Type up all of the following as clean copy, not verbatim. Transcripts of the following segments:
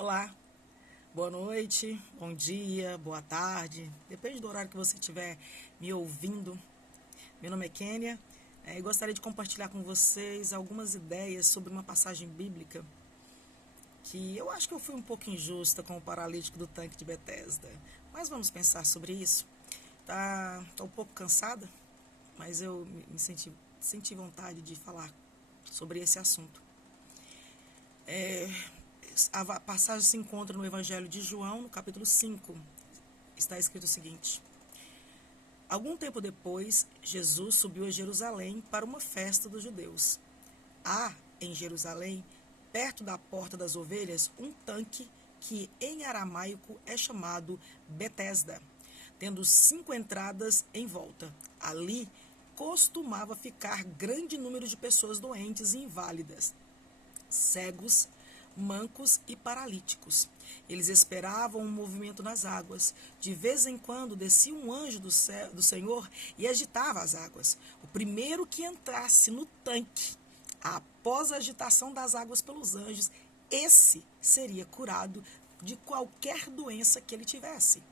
Olá, boa noite, bom dia, boa tarde, depende do horário que você estiver me ouvindo. Meu nome é Kênia e gostaria de compartilhar com vocês algumas ideias sobre uma passagem bíblica que eu acho que eu fui um pouco injusta com o paralítico do tanque de Betesda, mas vamos pensar sobre isso. Tô um pouco cansada, mas eu me senti vontade de falar sobre esse assunto. A passagem se encontra no Evangelho de João, no capítulo 5. Está escrito o seguinte: Algum tempo depois, Jesus subiu a Jerusalém para uma festa dos judeus. Há, em Jerusalém, perto da Porta das Ovelhas, um tanque que em aramaico é chamado Betesda, tendo 5 entradas em volta. Ali costumava ficar grande número de pessoas doentes e inválidas, cegos, mancos e paralíticos. Eles esperavam um movimento nas águas. De vez em quando descia um anjo do Senhor e agitava as águas. O primeiro que entrasse no tanque, após a agitação das águas pelos anjos, esse seria curado de qualquer doença que ele tivesse.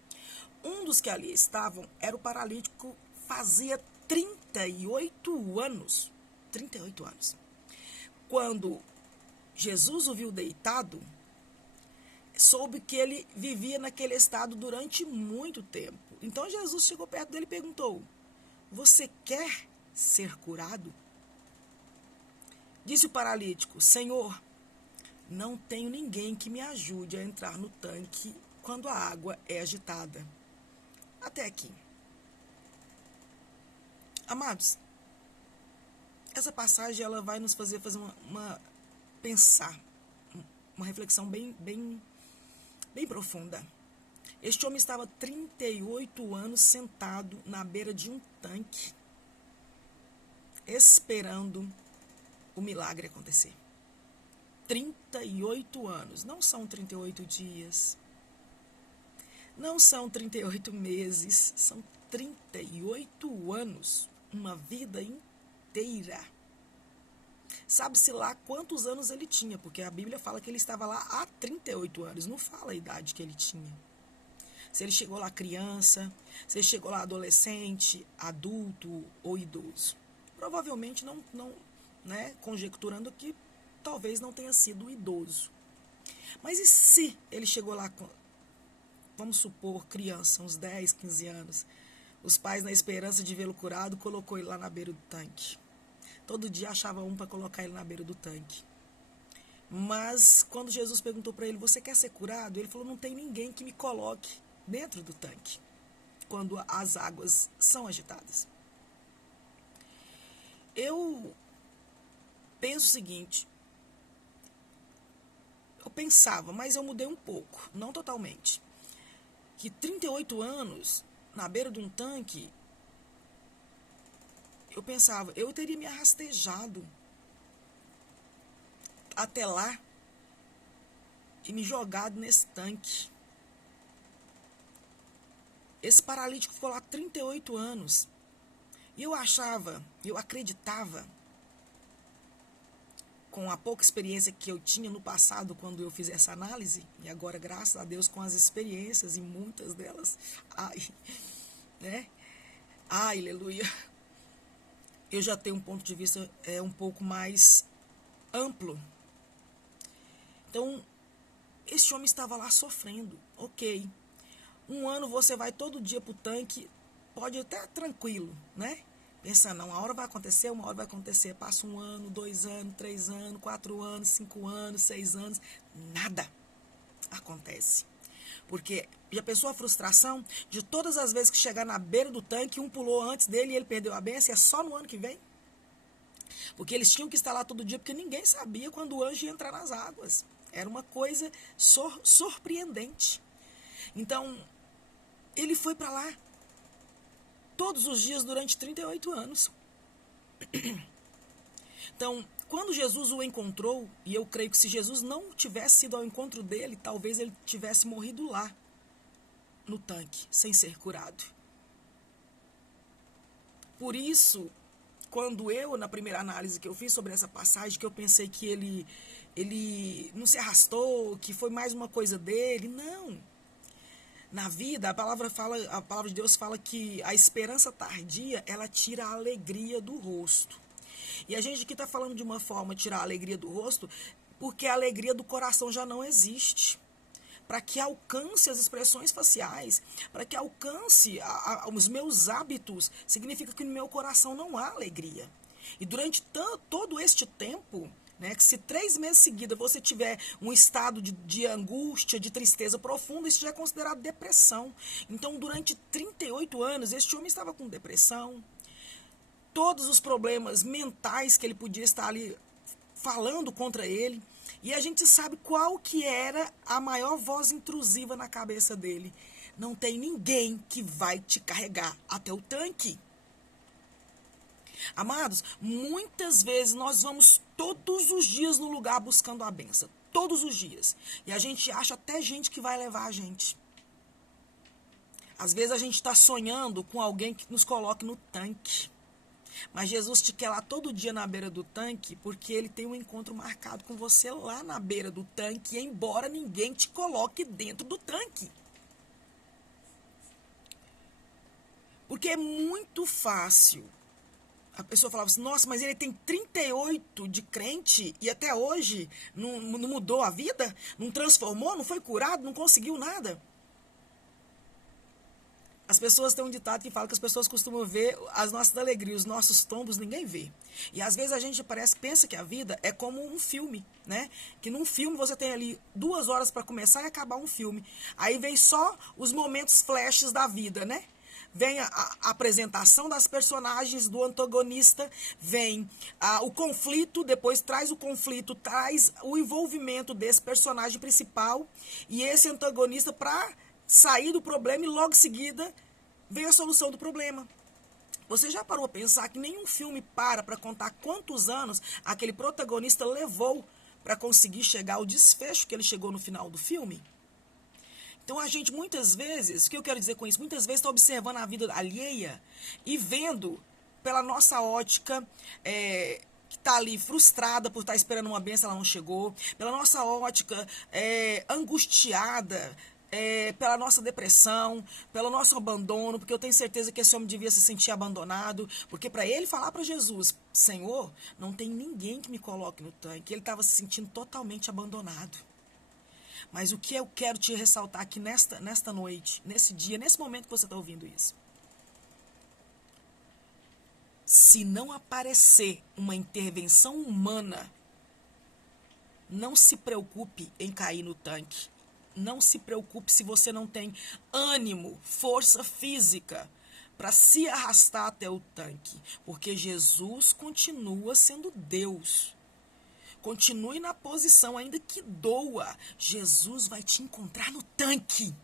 Um dos que ali estavam era o paralítico, fazia 38 anos. 38 anos. Quando Jesus o viu deitado, soube que ele vivia naquele estado durante muito tempo. Então Jesus chegou perto dele e perguntou: Você quer ser curado? Disse o paralítico: Senhor, não tenho ninguém que me ajude a entrar no tanque quando a água é agitada. Até aqui. Amados, essa passagem ela vai nos fazer pensar, uma reflexão bem profunda. Este homem estava 38 anos sentado na beira de um tanque, esperando o milagre acontecer. 38 anos, não são 38 dias, não são 38 meses, são 38 anos, uma vida inteira. Sabe-se lá quantos anos ele tinha, porque a Bíblia fala que ele estava lá há 38 anos, não fala a idade que ele tinha. Se ele chegou lá criança, se ele chegou lá adolescente, adulto ou idoso. Provavelmente não, conjecturando que talvez não tenha sido idoso. Mas e se ele chegou lá, vamos supor, criança, uns 10, 15 anos, os pais, na esperança de vê-lo curado, colocou ele lá na beira do tanque. Todo dia achava um para colocar ele na beira do tanque. Mas quando Jesus perguntou para ele: Você quer ser curado? Ele falou: Não tem ninguém que me coloque dentro do tanque quando as águas são agitadas. Eu penso o seguinte: eu pensava, mas eu mudei um pouco, não totalmente, que 38 anos na beira de um tanque, eu pensava, eu teria me arrastejado até lá e me jogado nesse tanque. Esse paralítico ficou lá 38 anos. E eu acreditava, com a pouca experiência que eu tinha no passado quando eu fiz essa análise, e agora, graças a Deus, com as experiências e muitas delas, aleluia, eu já tenho um ponto de vista um pouco mais amplo. Então, esse homem estava lá sofrendo, ok. Um ano você vai todo dia pro tanque, pode até tranquilo, né? Pensando, não, uma hora vai acontecer, uma hora vai acontecer. Passa 1 ano, 2 anos, 3 anos, 4 anos, 5 anos, 6 anos, nada acontece. Porque já pensou a frustração de todas as vezes que chegar na beira do tanque, um pulou antes dele e ele perdeu a benção, é só no ano que vem? Porque eles tinham que estar lá todo dia, porque ninguém sabia quando o anjo ia entrar nas águas. Era uma coisa surpreendente. Então, ele foi para lá todos os dias durante 38 anos. Então, quando Jesus o encontrou, e eu creio que se Jesus não tivesse ido ao encontro dele, talvez ele tivesse morrido lá, no tanque, sem ser curado. Por isso, quando na primeira análise que eu fiz sobre essa passagem, que eu pensei que ele não se arrastou, que foi mais uma coisa dele. Não. Na vida, a palavra de Deus fala que a esperança tardia, ela tira a alegria do rosto. E a gente aqui está falando de uma forma de tirar a alegria do rosto, porque a alegria do coração já não existe. Para que alcance as expressões faciais, para que alcance os meus hábitos, significa que no meu coração não há alegria. E durante todo este tempo, né, que se 3 meses seguidos você tiver um estado de angústia, de tristeza profunda, isso já é considerado depressão. Então, durante 38 anos, este homem estava com depressão. Todos os problemas mentais que ele podia estar ali falando contra ele. E a gente sabe qual que era a maior voz intrusiva na cabeça dele. Não tem ninguém que vai te carregar até o tanque. Amados, muitas vezes nós vamos todos os dias no lugar buscando a bênção. Todos os dias. E a gente acha até gente que vai levar a gente. Às vezes a gente está sonhando com alguém que nos coloque no tanque. Mas Jesus te quer lá todo dia na beira do tanque, porque ele tem um encontro marcado com você lá na beira do tanque, embora ninguém te coloque dentro do tanque. Porque é muito fácil. A pessoa falava assim, nossa, mas ele tem 38 de crente e até hoje não mudou a vida? Não transformou? Não foi curado? Não conseguiu nada? As pessoas têm um ditado que fala que as pessoas costumam ver as nossas alegrias, os nossos tombos, ninguém vê. E às vezes a gente pensa que a vida é como um filme, né? Que num filme você tem ali 2 horas para começar e acabar um filme. Aí vem só os momentos flashes da vida, né? Vem a apresentação das personagens do antagonista, vem o conflito, depois traz o conflito, traz o envolvimento desse personagem principal e esse antagonista para sair do problema e logo em seguida vem a solução do problema. Você já parou a pensar que nenhum filme para contar quantos anos aquele protagonista levou para conseguir chegar ao desfecho que ele chegou no final do filme? Então a gente muitas vezes, o que eu quero dizer com isso? Muitas vezes está observando a vida alheia e vendo pela nossa ótica que está ali frustrada por estar esperando uma bênção, ela não chegou, pela nossa ótica angustiada, pela nossa depressão, pelo nosso abandono, porque eu tenho certeza que esse homem devia se sentir abandonado, porque para ele falar para Jesus, Senhor, não tem ninguém que me coloque no tanque, ele estava se sentindo totalmente abandonado. Mas o que eu quero te ressaltar aqui nesta noite, nesse dia, nesse momento que você está ouvindo isso, se não aparecer uma intervenção humana, não se preocupe em cair no tanque. Não se preocupe se você não tem ânimo, força física para se arrastar até o tanque. Porque Jesus continua sendo Deus. Continue na posição, ainda que doa. Jesus vai te encontrar no tanque.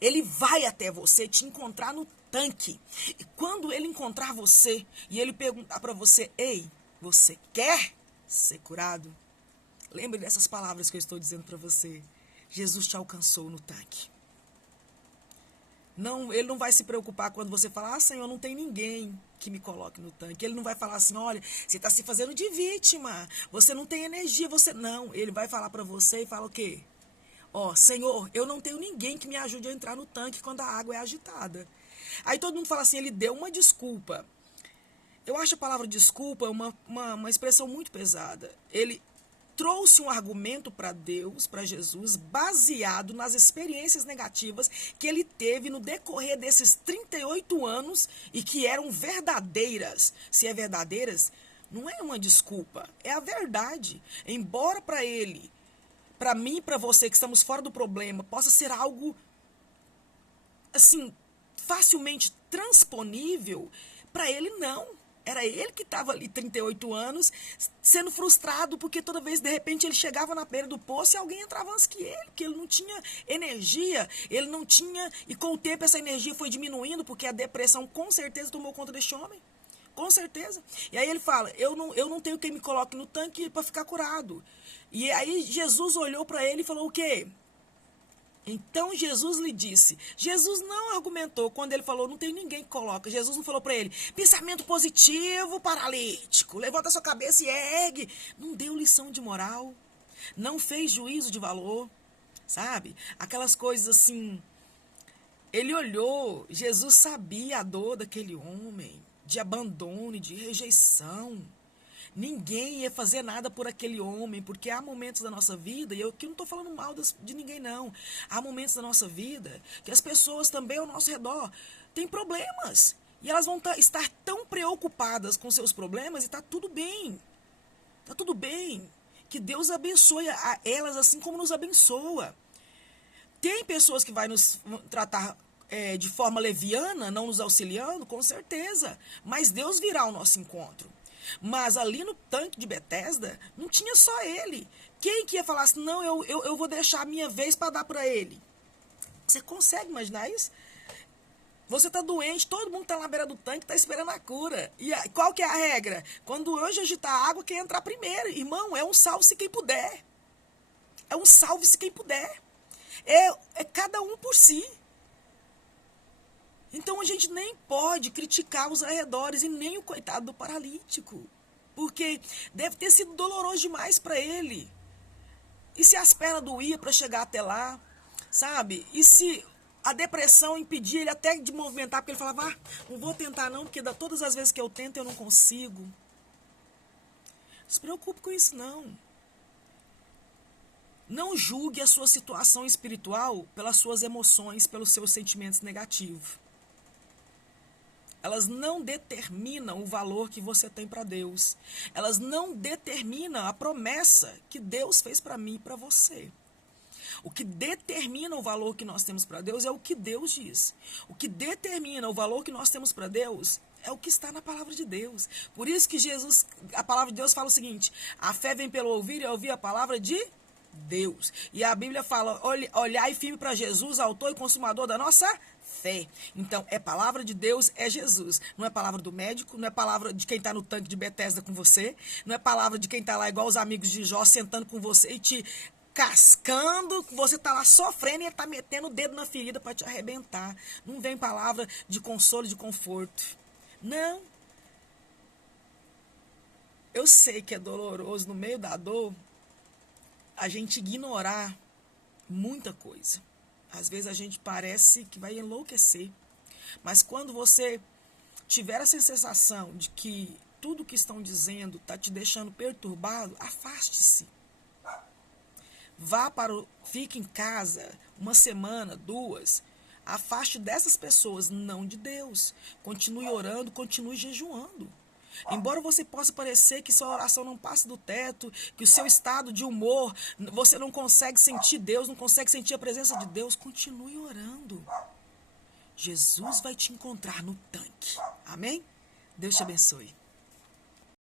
Ele vai até você te encontrar no tanque. E quando ele encontrar você e ele perguntar para você, ei, você quer ser curado? Lembre dessas palavras que eu estou dizendo para você. Jesus te alcançou no tanque. Não, ele não vai se preocupar quando você falar, Senhor, não tem ninguém que me coloque no tanque. Ele não vai falar assim, olha, você está se fazendo de vítima, você não tem energia, você... Não, ele vai falar para você e fala o quê? Senhor, eu não tenho ninguém que me ajude a entrar no tanque quando a água é agitada. Aí todo mundo fala assim, ele deu uma desculpa. Eu acho a palavra desculpa uma expressão muito pesada. Ele trouxe um argumento para Deus, para Jesus, baseado nas experiências negativas que ele teve no decorrer desses 38 anos e que eram verdadeiras. Se é verdadeiras, não é uma desculpa, é a verdade. Embora para ele, para mim e para você que estamos fora do problema, possa ser algo assim, facilmente transponível, para ele não. Era ele que estava ali 38 anos, sendo frustrado, porque toda vez, de repente, ele chegava na beira do poço e alguém entrava antes que ele, porque ele não tinha energia, ele não tinha, e com o tempo essa energia foi diminuindo, porque a depressão com certeza tomou conta deste homem, com certeza. E aí ele fala, eu não tenho quem me coloque no tanque para ficar curado. E aí Jesus olhou para ele e falou o quê? Então Jesus lhe disse. Jesus não argumentou quando ele falou, não tem ninguém que coloca. Jesus não falou para ele, pensamento positivo, paralítico, levanta sua cabeça e ergue. Não deu lição de moral, não fez juízo de valor, sabe? Aquelas coisas assim. Ele olhou, Jesus sabia a dor daquele homem, de abandono e de rejeição. Ninguém ia fazer nada por aquele homem, porque há momentos da nossa vida, e eu aqui não estou falando mal de ninguém não, há momentos da nossa vida que as pessoas também ao nosso redor têm problemas, e elas vão estar tão preocupadas com seus problemas, e está tudo bem, que Deus abençoe a elas assim como nos abençoa. Tem pessoas que vai nos tratar de forma leviana, não nos auxiliando, com certeza, mas Deus virá ao nosso encontro. Mas ali no tanque de Betesda, não tinha só ele. Quem que ia falar assim, não, eu vou deixar a minha vez para dar para ele? Você consegue imaginar isso? Você está doente, todo mundo está na beira do tanque, está esperando a cura. E qual que é a regra? Quando o anjo agitar a água, quem entrar primeiro? Irmão, é um salve-se quem puder. É um salve-se quem puder. É cada um por si. Então a gente nem pode criticar os arredores e nem o coitado do paralítico, porque deve ter sido doloroso demais para ele. E se as pernas doíam para chegar até lá, sabe? E se a depressão impedia ele até de movimentar, porque ele falava, não vou tentar não, porque todas as vezes que eu tento eu não consigo. Não se preocupe com isso não. Não julgue a sua situação espiritual pelas suas emoções, pelos seus sentimentos negativos. Elas não determinam o valor que você tem para Deus. Elas não determinam a promessa que Deus fez para mim e para você. O que determina o valor que nós temos para Deus é o que Deus diz. O que determina o valor que nós temos para Deus é o que está na palavra de Deus. Por isso que a palavra de Deus fala o seguinte, a fé vem pelo ouvir e ouvir a palavra de Deus. E a Bíblia fala, olhai firme para Jesus, autor e consumador da nossa fé. Então, é palavra de Deus, é Jesus. Não é palavra do médico, não é palavra de quem está no tanque de Betesda com você, não é palavra de quem está lá igual os amigos de Jó, sentando com você e te cascando, você está lá sofrendo e ele está metendo o dedo na ferida para te arrebentar. Não vem palavra de consolo, de conforto. Não. Eu sei que é doloroso no meio da dor a gente ignorar muita coisa. Às vezes a gente parece que vai enlouquecer. Mas quando você tiver essa sensação de que tudo que estão dizendo está te deixando perturbado, afaste-se. Fique em casa uma semana, 2. Afaste dessas pessoas, não de Deus. Continue orando, continue jejuando. Embora você possa parecer que sua oração não passe do teto, que o seu estado de humor, você não consegue sentir Deus, não consegue sentir a presença de Deus, continue orando. Jesus vai te encontrar no tanque. Amém? Deus te abençoe.